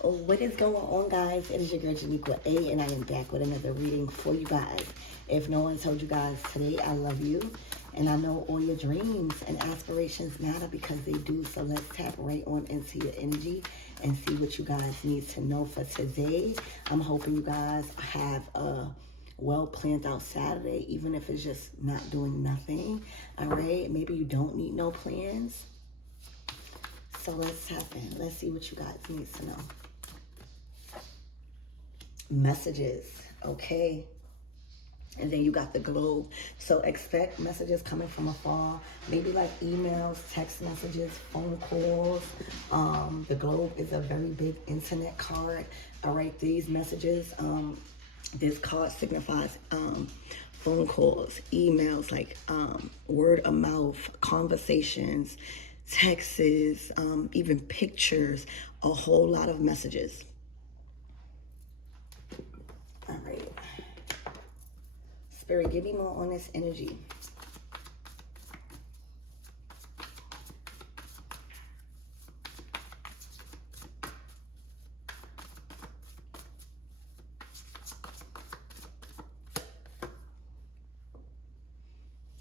What is going on, guys? It is your girl Janiqua A, and I am back with another reading for you guys. If no one told you guys today, I love you, and I know all your dreams and aspirations matter because they do. So let's tap right on into your energy and see what you guys need to know for today. I'm hoping you guys have a well planned out Saturday, even if it's just not doing nothing. All right, maybe you don't need no plans. So let's tap in. Let's see what you guys need to know. Messages, okay? And then you got the globe. So expect messages coming from afar, maybe like emails, text messages, phone calls. The globe is a very big internet card. All right, these messages, this card signifies phone calls, emails, like word of mouth, conversations, texts, even pictures, a whole lot of messages. All right. Spirit, give me more on this energy.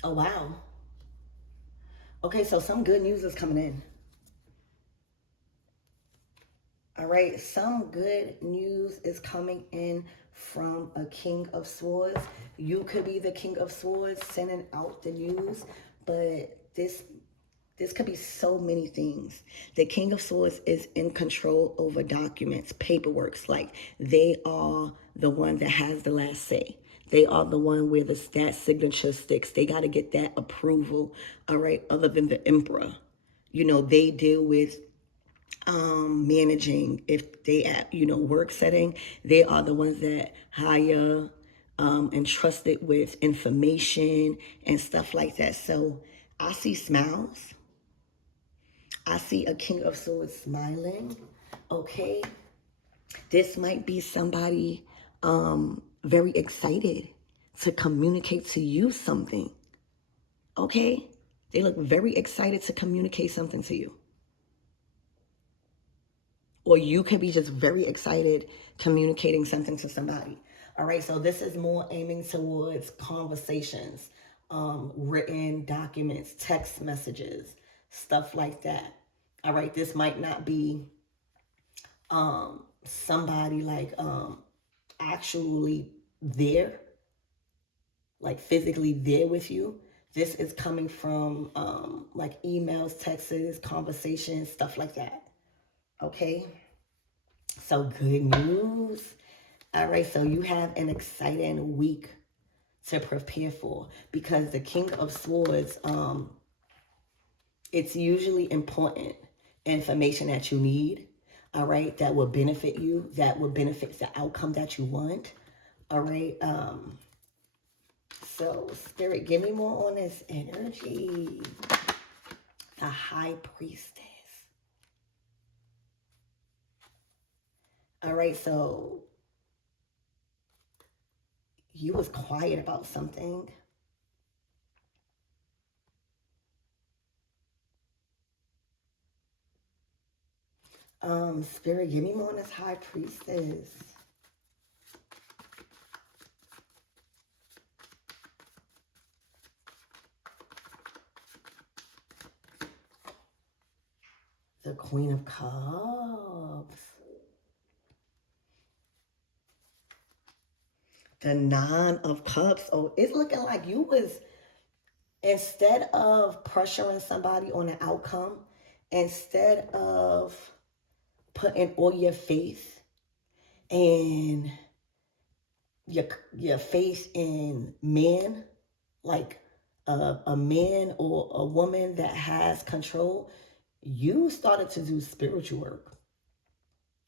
Oh, wow. Okay, so some good news is coming in. All right, some good news is coming in from a King of Swords. You could be the King of Swords sending out the news, but this could be so many things. The King of Swords is in control over documents, paperwork. Like they are the one that has the last say. They are the one where that signature sticks. They got to get that approval. All right. Other than the emperor, they deal with managing. If they at work setting, they are the ones that hire and trust it with information and stuff like that. So I see smiles. I see a King of Swords smiling. Okay, this might be somebody very excited to communicate to you something. Okay, they look very excited to communicate something to you. Or you could be just very excited communicating something to somebody. All right, so this is more aiming towards conversations, written documents, text messages, stuff like that. All right, this might not be somebody like actually there, like physically there with you. This is coming from like emails, texts, conversations, stuff like that. Okay. So good news. All right, so you have an exciting week to prepare for because the King of Swords, it's usually important information that you need, all right, that will benefit you, that will benefit the outcome that you want, all right. So Spirit, give me more on this energy. The High Priestess. All right, so you was quiet about something. Spirit, give me more on this High Priestess. The Queen of Cups. The Nine of Cups. Oh, it's looking like you was, instead of pressuring somebody on an outcome, instead of putting all your faith and your faith in men, like a man or a woman that has control, you started to do spiritual work.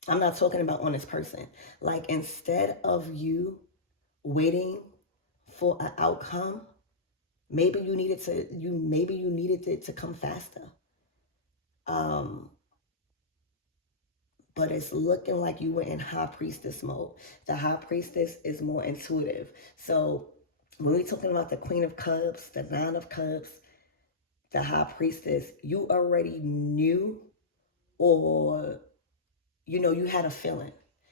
I'm not talking about on this person. Like instead of you waiting for an outcome, maybe you needed it to come faster. But it's looking like you were in High Priestess mode. The High Priestess is more intuitive. So when we're talking about the Queen of Cups, the Nine of Cups, the High Priestess, you already knew, or you had a feeling.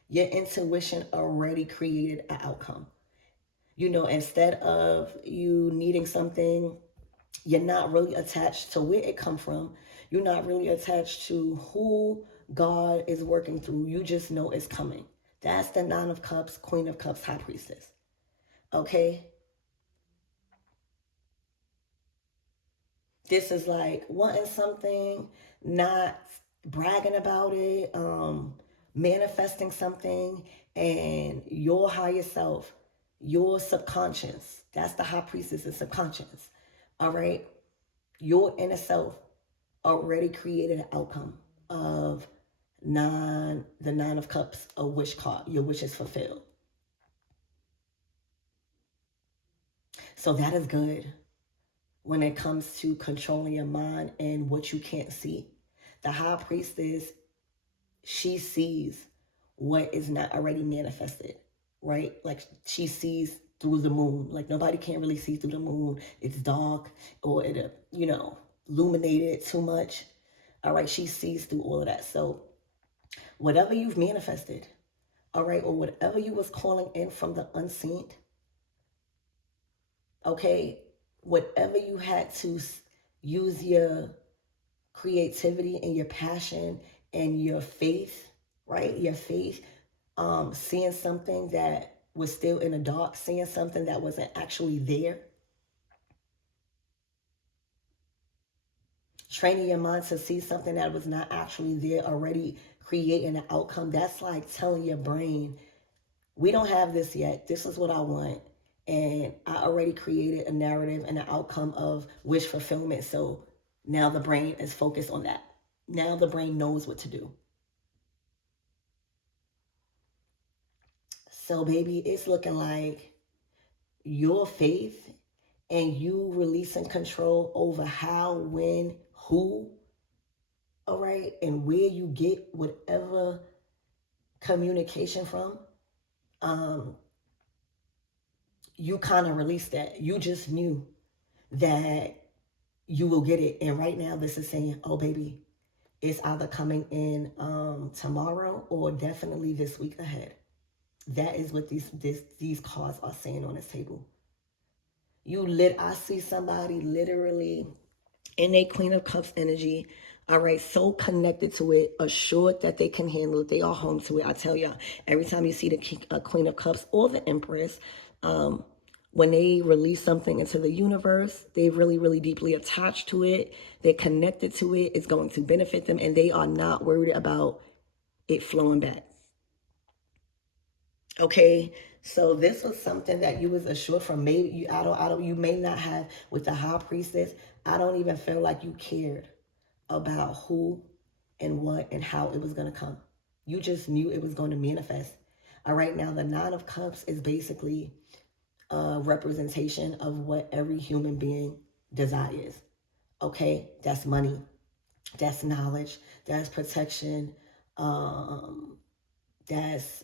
Your intuition already created an outcome. Instead of you needing something, you're not really attached to where it come from. You're not really attached to who God is working through. You just know it's coming. That's the Nine of Cups, Queen of Cups, High Priestess. Okay? This is like wanting something, not bragging about it, manifesting something, and your higher self, your subconscious, that's the High Priestess is subconscious. All right? Your inner self already created an outcome of the Nine of Cups, a wish card. Your wish is fulfilled. So that is good when it comes to controlling your mind and what you can't see. The High Priestess, she sees what is not already manifested, right? Like she sees through the moon. Like nobody can really see through the moon. It's dark or it, illuminated too much. All right, she sees through all of that. So whatever you've manifested, all right, or whatever you was calling in from the unseen, okay, whatever you had to use your creativity and your passion and your faith, right? Your faith, seeing something that was still in the dark, seeing something that wasn't actually there. Training your mind to see something that was not actually there, already creating an outcome. That's like telling your brain, we don't have this yet. This is what I want. And I already created a narrative and an outcome of wish fulfillment. So now the brain is focused on that. Now the brain knows what to do. So, baby, it's looking like your faith and you releasing control over how, when, who, all right, and where you get whatever communication from, you kind of released that. You just knew that you will get it. And right now, this is saying, oh, baby, it's either coming in tomorrow or definitely this week ahead. That is what these cards are saying on this table. I see somebody literally in a Queen of Cups energy, all right, so connected to it, assured that they can handle it. They are home to it. I tell y'all, every time you see the Queen of Cups or the Empress, when they release something into the universe, they really, really deeply attached to it. They're connected to it. It's going to benefit them, and they are not worried about it flowing back. Okay, so this was something that you was assured from. Maybe you may not have with the High Priestess. I don't even feel like you cared about who and what and how it was going to come. You just knew it was going to manifest. All right, now the Nine of Cups is basically a representation of what every human being desires. Okay, that's money, that's knowledge, that's protection, that's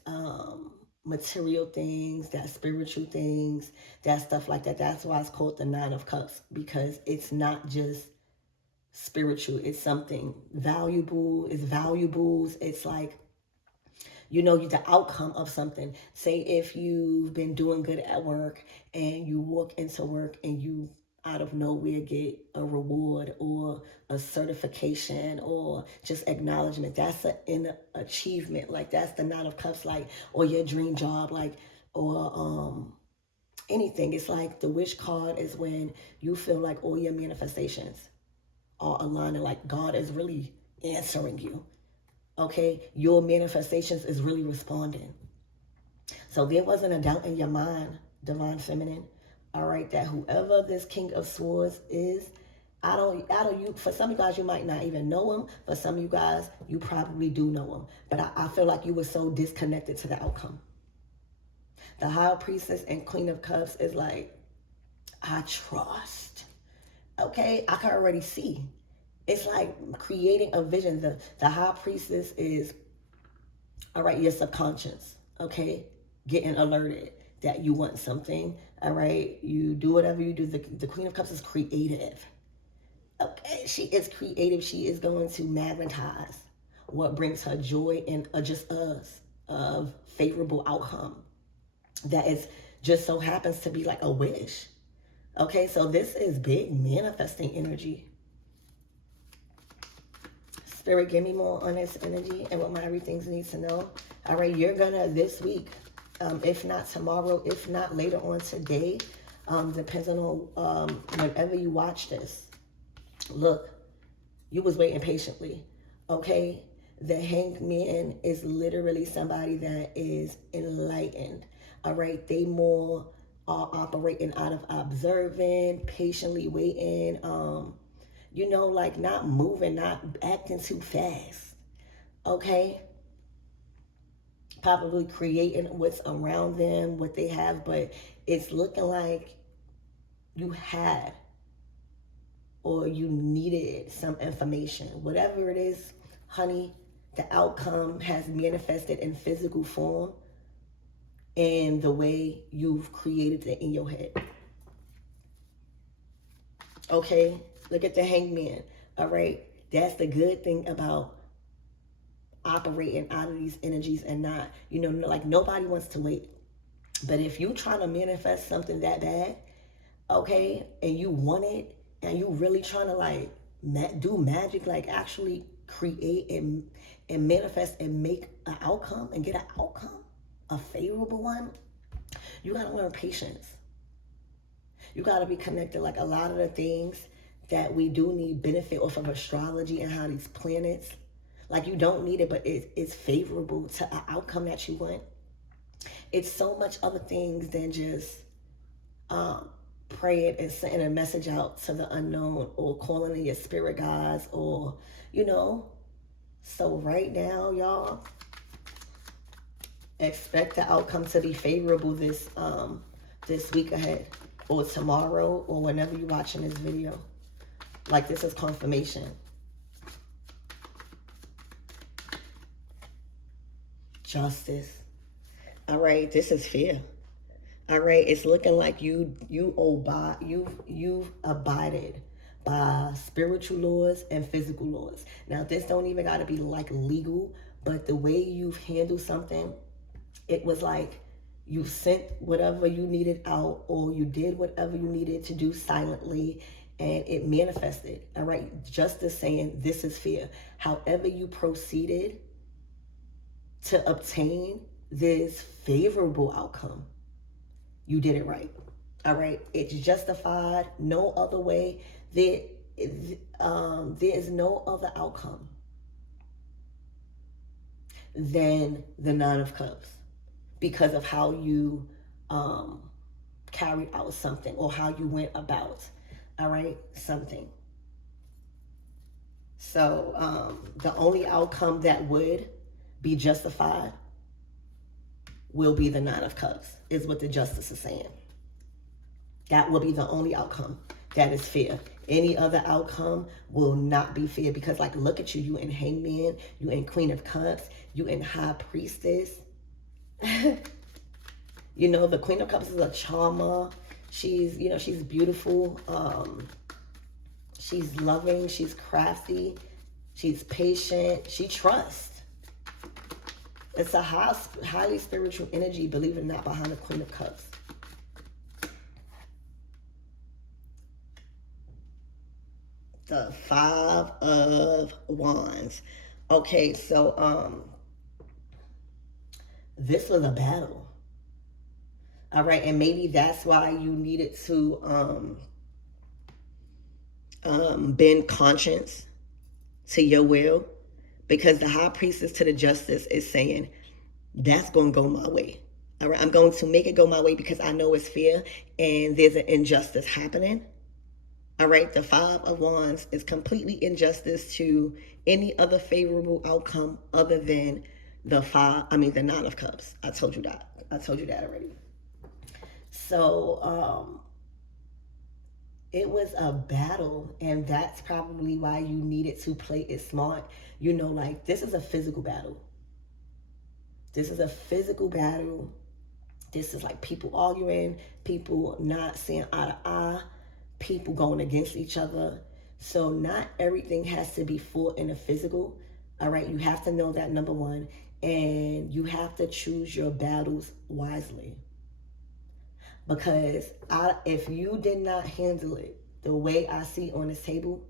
material things, that's spiritual things, that stuff like that. That's why it's called the Nine of Cups, because it's not just spiritual. It's something valuable. It's valuables. It's like, the outcome of something. Say if you've been doing good at work and you walk into work and you out of nowhere get a reward or a certification or just acknowledgement. That's an achievement. Like that's the Nine of Cups, like, or your dream job, like, or anything. It's like the wish card is when you feel like all your manifestations are aligning, like God is really answering you. Okay, your manifestations is really responding. So there wasn't a doubt in your mind, Divine Feminine, all right, that whoever this King of Swords is, I don't you, for some of you guys, you might not even know him. For some of you guys, you probably do know him. But I feel like you were so disconnected to the outcome. The High Priestess and Queen of Cups is like, I trust. Okay, I can already see. It's like creating a vision. The High Priestess is, all right, your subconscious, okay? Getting alerted that you want something, all right? You do whatever you do. The Queen of Cups is creative. Okay, she is creative. She is going to magnetize what brings her joy and just a favorable outcome that is just so happens to be like a wish. Okay, so this is big manifesting energy. Spirit, give me more on this energy and what my everything needs to know. All right, you're gonna this week, if not tomorrow, if not later on today, depends on whenever you watch this. Look, you was waiting patiently, okay? The Hanged Man is literally somebody that is enlightened, all right? They more are operating out of observing, patiently waiting, you know, like not moving, not acting too fast, okay? Probably creating what's around them, what they have, but it's looking like you had or you needed some information. Whatever it is, honey, the outcome has manifested in physical form in the way you've created it in your head. Okay, look at the Hanged Man, all right? That's the good thing about operating out of these energies and not, you know, like nobody wants to wait. But if you trying to manifest something that bad, okay, and you want it, and you really trying to like do magic, like actually create and manifest and make an outcome and get an outcome, a favorable one, you gotta learn patience. You gotta be connected. Like a lot of the things that we do need benefit off of astrology and how these planets, like you don't need it, but it's favorable to an outcome that you want. It's so much other things than just praying and sending a message out to the unknown or calling in your spirit guides or, you know. So right now, y'all, expect the outcome to be favorable this week ahead or tomorrow or whenever you're watching this video. Like this is confirmation. Justice. All right, this is fear. All right, it's looking like you've abided by spiritual laws and physical laws. Now, this don't even got to be like legal, but the way you've handled something, it was like you sent whatever you needed out or you did whatever you needed to do silently and it manifested. All right, justice saying this is fear. However you proceeded to obtain this favorable outcome, you did it right. All right, it's justified. No other way. There is no other outcome than the Nine of Cups because of how you carried out something or how you went about, all right, something. So the only outcome that would be justified will be the Nine of Cups, is what the Justice is saying. That will be the only outcome that is fair. Any other outcome will not be fair because, like, look at you. You in Hangman, you in Queen of Cups, you in High Priestess. You know, the Queen of Cups is a charmer. She's, you know, she's beautiful. She's loving. She's crafty. She's patient. She trusts. It's a highly spiritual energy, believe it or not, behind the Queen of Cups. The Five of Wands. Okay, so this was a battle. All right, and maybe that's why you needed to bend conscience to your will, because the High Priestess to the Justice is saying, that's going to go my way. All right, I'm going to make it go my way because I know it's fair and there's an injustice happening. All right, the Five of Wands is completely injustice to any other favorable outcome other than the Nine of Cups. I told you that. I told you that already. So it was a battle, and that's probably why you needed to play it smart. You know, like, this is a physical battle. This is a physical battle. This is like people arguing, people not seeing eye to eye, people going against each other. So not everything has to be fought in the physical. All right, you have to know that, number one, and you have to choose your battles wisely. Because if you did not handle it the way I see on this table,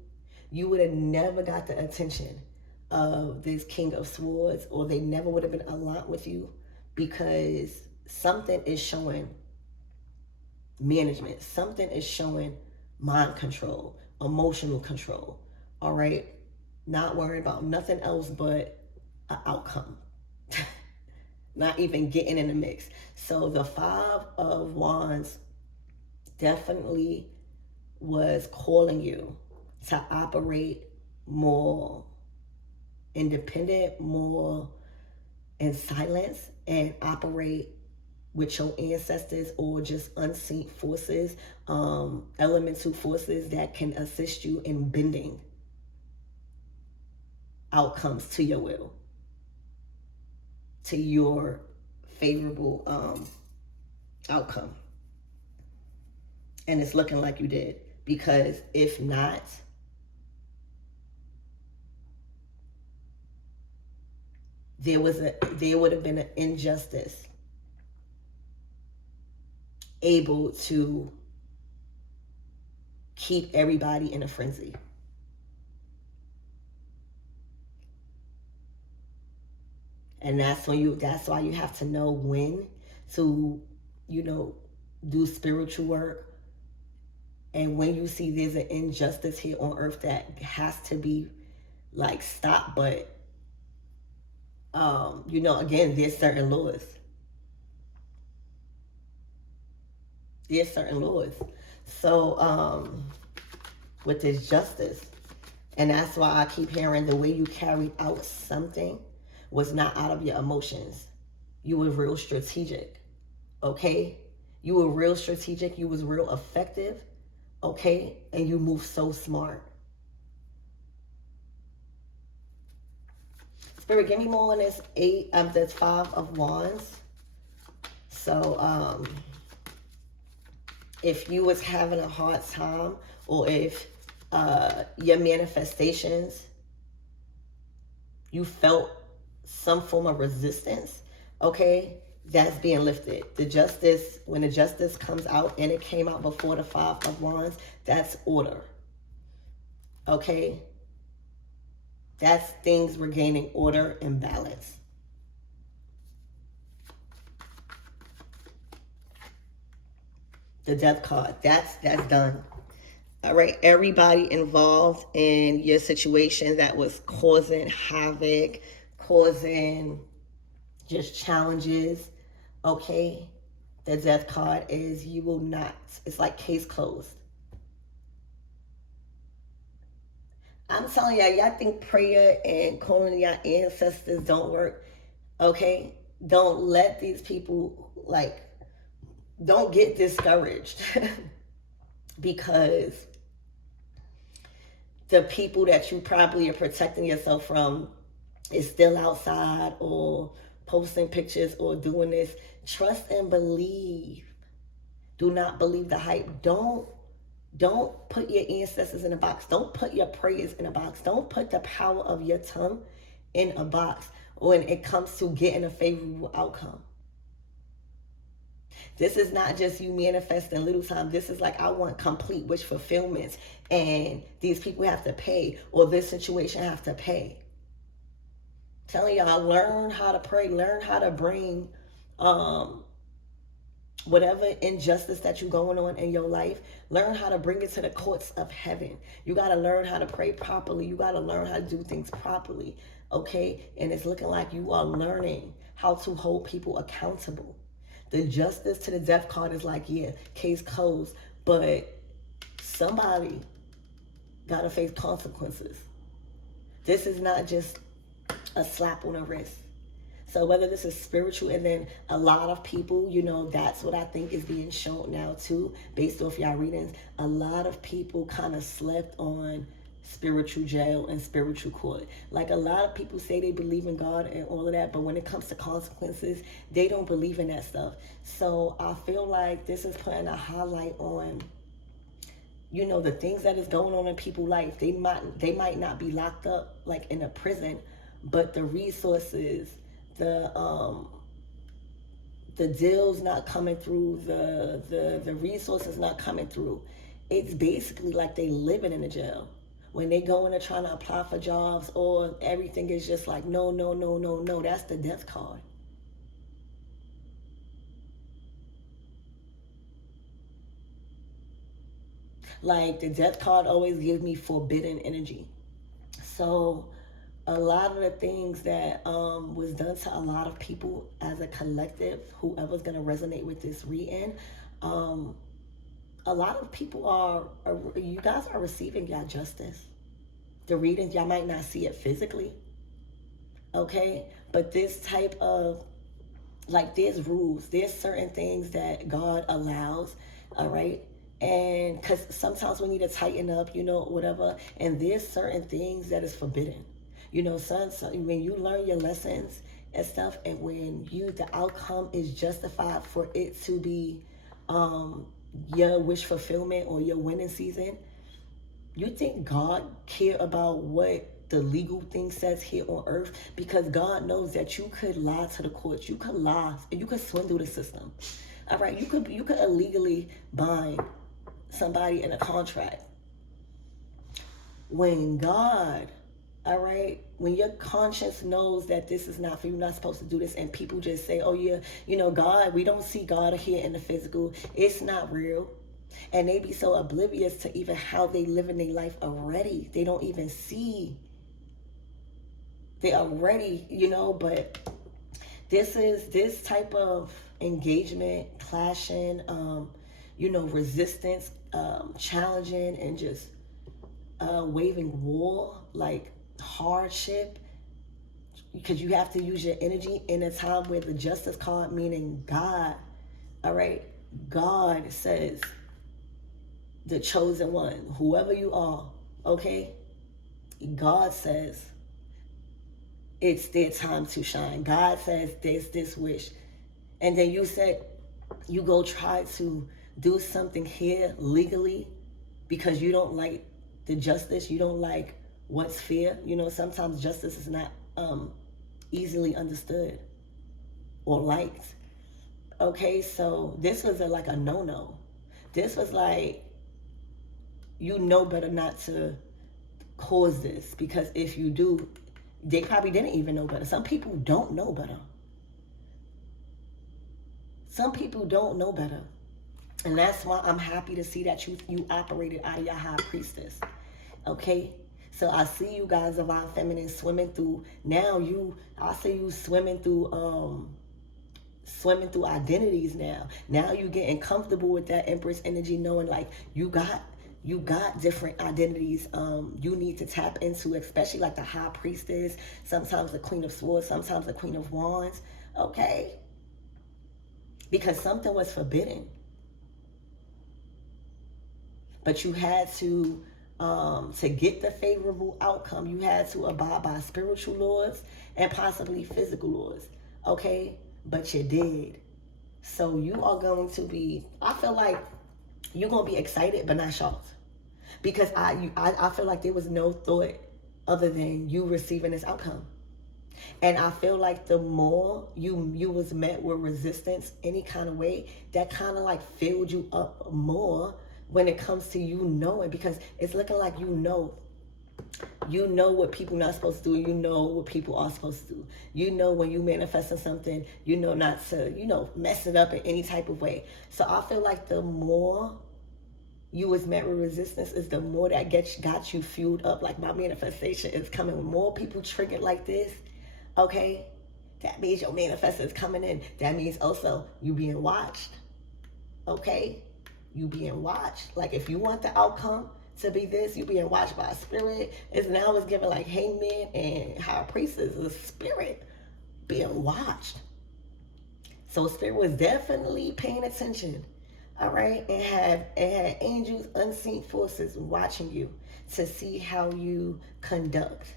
you would have never got the attention of this King of Swords, or they never would have been aligned with you, because something is showing management. Something is showing mind control, emotional control. All right? Not worrying about nothing else but an outcome. Not even getting in the mix. So the Five of Wands definitely was calling you to operate more independent, more in silence, and operate with your ancestors or just unseen forces, elemental forces that can assist you in bending outcomes to your will, to your favorable outcome. And it's looking like you did, because if not, there would have been an injustice able to keep everybody in a frenzy. And that's why you have to know when to, do spiritual work. And when you see there's an injustice here on earth that has to be like stopped, but again, there's certain laws. So with this justice, and that's why I keep hearing the way you carried out something was not out of your emotions. You were real strategic, okay? You were real strategic. You was real effective, okay? And you moved so smart. Spirit, give me more on this this Five of Wands. So, if you was having a hard time, or if your manifestations, you felt some form of resistance, okay, that's being lifted. When the justice comes out, and it came out before the Five of Wands, that's order, okay? That's things regaining order and balance. The Death card, that's done. All right, everybody involved in your situation that was causing havoc, causing just challenges, okay? The Death card is you will not, it's like case closed. I'm telling y'all think prayer and calling your ancestors don't work, okay? Don't let these people, don't get discouraged because the people that you probably are protecting yourself from is still outside or posting pictures or doing this. Trust and believe. Do not believe the hype. Don't put your ancestors in a box. Don't put your prayers in a box. Don't put the power of your tongue in a box when it comes to getting a favorable outcome. This is not just you manifesting little time. This is like, I want complete wish fulfillments, and these people have to pay, or this situation have to pay. Telling y'all, learn how to pray. Learn how to bring whatever injustice that you're going on in your life, learn how to bring it to the courts of heaven. You got to learn how to pray properly. You got to learn how to do things properly, okay? And it's looking like you are learning how to hold people accountable. The justice to the Death card is like, yeah, case closed, but somebody got to face consequences. This is not just a slap on the wrist. So whether this is spiritual, and then a lot of people, that's what I think is being shown now too, based off y'all readings. A lot of people kind of slept on spiritual jail and spiritual court. Like, a lot of people say they believe in God and all of that, but when it comes to consequences, they don't believe in that stuff. So I feel like this is putting a highlight on, the things that is going on in people's life. They might not be locked up like in a prison, but the resources, the deals not coming through, the resources not coming through. It's basically like they living in a jail. When they go in and trying to apply for jobs, or everything is just like, no, no, no, no, no. That's the death card. Like, the death card always gives me forbidden energy. So a lot of the things that was done to a lot of people as a collective, whoever's going to resonate with this reading, a lot of people you guys are receiving your justice. The readings, y'all might not see it physically, okay? But this type of, like, there's rules, there's certain things that God allows, all right? And because sometimes we need to tighten up, whatever. And there's certain things that is forbidden. Son, when you learn your lessons and stuff, and when the outcome is justified for it to be your wish fulfillment or your winning season, you think God care about what the legal thing says here on earth? Because God knows that you could lie to the courts, you could lie, and you could swindle the system. All right, you could illegally bind somebody in a contract. When God, all right, when your conscience knows that this is not for you, not supposed to do this, and people just say, oh yeah, God, we don't see God here in the physical, it's not real. And they be so oblivious to even how they live in their life already. They don't even see. They already, but this type of engagement, clashing, resistance, challenging, and just waving war, like hardship, because you have to use your energy in a time where the justice card, meaning God, all right, God says, the chosen one, whoever you are, okay, God says it's their time to shine. God says there's this wish. And then you said you go try to do something here legally because you don't like the justice, you don't like what's fair. Sometimes justice is not easily understood or liked. Okay, so this was like a no-no. This was like, better not to cause this, because if you do, they probably didn't even know better. Some people don't know better. Some people don't know better. And that's why I'm happy to see that you operated out of your high priestess. Okay? So I see you guys, Divine Feminine, swimming through, I see you swimming through identities now. Now you getting comfortable with that Empress energy, knowing like you got different identities you need to tap into, especially like the High Priestess, sometimes the Queen of Swords, sometimes the Queen of Wands, okay? Because something was forbidden. But you had to get the favorable outcome, you had to abide by spiritual laws and possibly physical laws, okay? But you did. So you are going to be, I feel like you're going to be excited but not shocked. Because I feel like there was no thought other than you receiving this outcome. And I feel like the more you was met with resistance any kind of way, that kind of like filled you up more when it comes to knowing, because it's looking like you know what people not supposed to do, what people are supposed to do. When you manifesting something, not to, mess it up in any type of way. So I feel like the more you was met with resistance is the more that got you fueled up. Like, my manifestation is coming with more people triggered like this, okay? That means your manifestation is coming in. That means also you being watched, okay? You being watched. Like, if you want the outcome to be this, you being watched by a spirit. It's given like Hangman and High Priestess, a spirit being watched. So spirit was definitely paying attention. All right, and had angels, unseen forces watching you to see how you conduct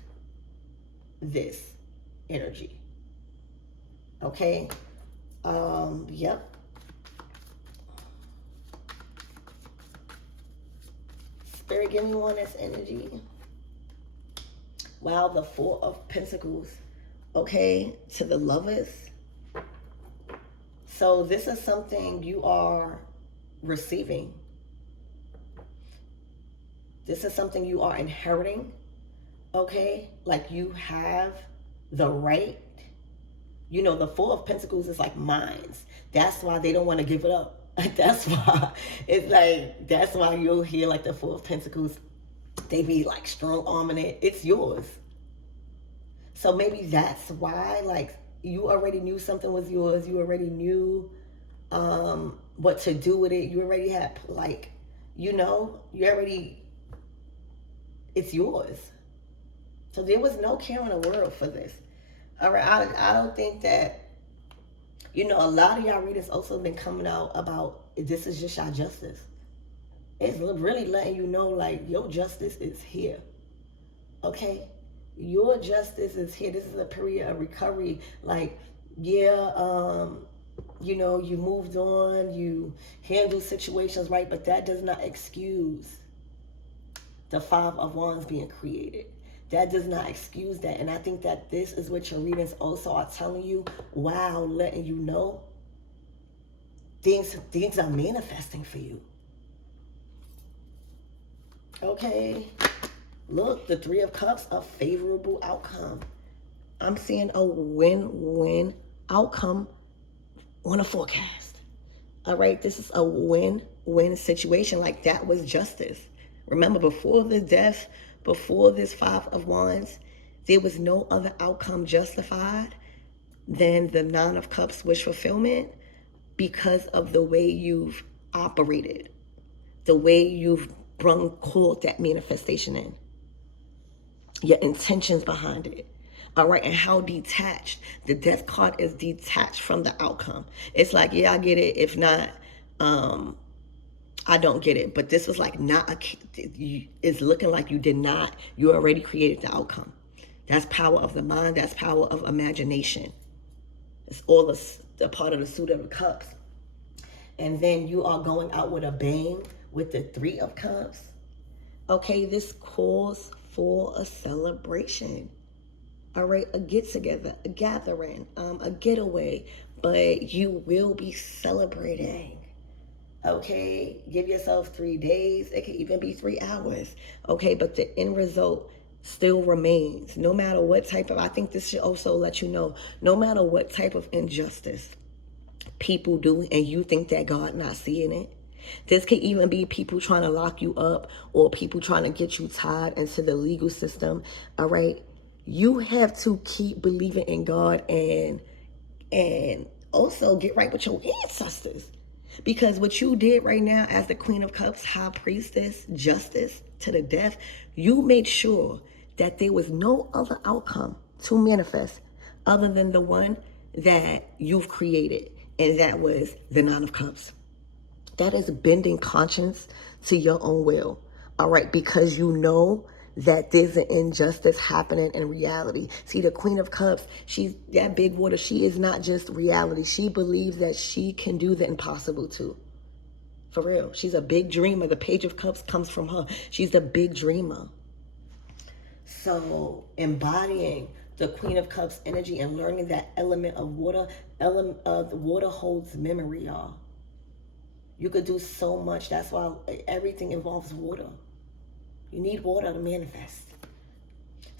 this energy. Okay, yep. Spirit, give me one that's energy. Wow, the Four of Pentacles, okay, to the Lovers. So this is something you are receiving. This is something you are inheriting, okay? Like you have the right. You know, the Four of Pentacles is like mines. That's why they don't want to give it up. That's why it's like, that's why you'll hear like the Four of Pentacles, they be like strong arming it. It's yours. So maybe that's why, like, you already knew something was yours. You already knew what to do with it. You already had, like, you know, it's yours. So there was no care in the world for this. All right, I don't think that, you know, a lot of y'all readers also been coming out about this is just your justice. It's really letting you know, like, your justice is here. Okay? Your justice is here. This is a period of recovery. Like, yeah, you know, you moved on, you handled situations right, but that does not excuse the Five of Wands being created. That does not excuse that. And I think that this is what your readings also are telling you. Wow, letting you know things are manifesting for you. Okay. Look, the Three of Cups, a favorable outcome. I'm seeing a win-win outcome on a forecast. All right, this is a win-win situation. Like, that was justice. Remember, before the death, before this Five of Wands, there was no other outcome justified than the Nine of Cups wish fulfillment because of the way you've operated, the way you've called that manifestation in, your intentions behind it. All right, and how detached. The Death card is detached from the outcome. It's like, yeah, I get it. If not, I don't get it. But this was like it's looking like you already created the outcome. That's power of the mind. That's power of imagination. It's all a part of the suit of the cups. And then you are going out with a bang with the Three of Cups. Okay, this calls for a celebration. All right, a get-together, a gathering, a getaway. But you will be celebrating. Okay, give yourself 3 days. It could even be 3 hours. Okay, but the end result still remains. No matter what type of, I think this should also let you know, no matter what type of injustice people do and you think that God not seeing it. This could even be people trying to lock you up or people trying to get you tied into the legal system. All right, you have to keep believing in God and also get right with your ancestors. Because what you did right now as the Queen of Cups, High Priestess, justice to the death, you made sure that there was no other outcome to manifest other than the one that you've created. And that was the Nine of Cups. That is bending conscience to your own will. All right, because you know that there's an injustice happening in reality. See, the Queen of Cups, she's that big water. She is not just reality. She believes that she can do the impossible too. For real. She's a big dreamer. The Page of Cups comes from her. She's the big dreamer. So embodying the Queen of Cups energy and learning that element of water, the water holds memory, y'all. You could do so much. That's why everything involves water. You need water to manifest.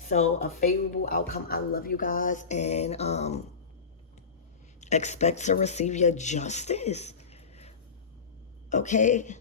So a favorable outcome. I love you guys and expect to receive your justice. Okay?